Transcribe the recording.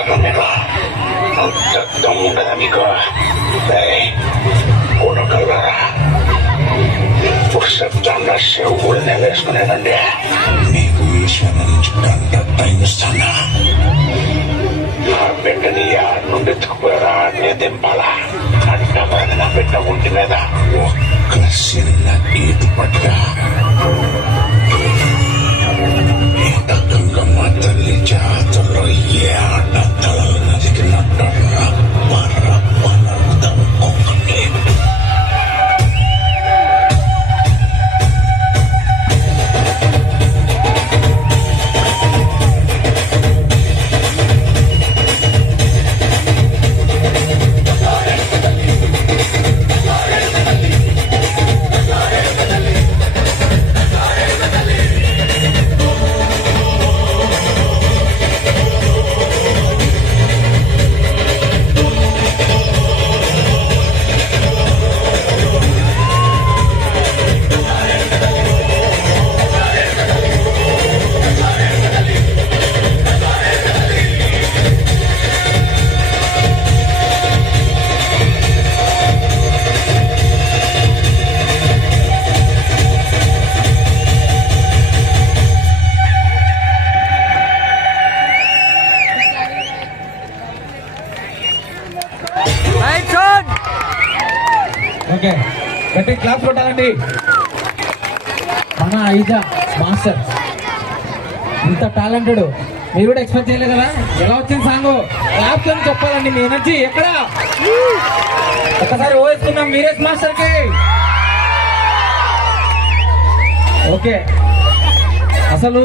చంపేస్తాను నేను. అంత దమ్ముండదా మీకు? కొడకల్లారా, ఇప్పుడు చెప్తాను శివుడు వేసుకునేదండి. నీకు ఈశ్వరు నుంచి గంట టైం ఇస్తానా? నా బిడ్డని యాడ్ నుండి ఎత్తుకుపోయారా నే దింపాలా? అంట మీద నా బిడ్డ ఒంటి మీద ఒక్క చిన్న ఈత పట్ట గంగమ్మ తల్లి జాతరలో ఏ ఆట తలలు నదికినట్టు ఓకే, గట్టి క్లాస్ కొట్టాలండి. మన ఐజా మాస్టర్ ఇంత టాలెంటెడ్, మీరు కూడా ఎక్స్పెక్ట్ చేయలేదు కదా. ఎలా వచ్చింది సాంగ్? క్లాస్ అని చెప్పాలండి. మీ ఎనర్జీ ఎక్కడ? ఒక్కసారి ఓవేసుకున్నాం మీరేస్ మాస్టర్ కి. ఓకే, అసలు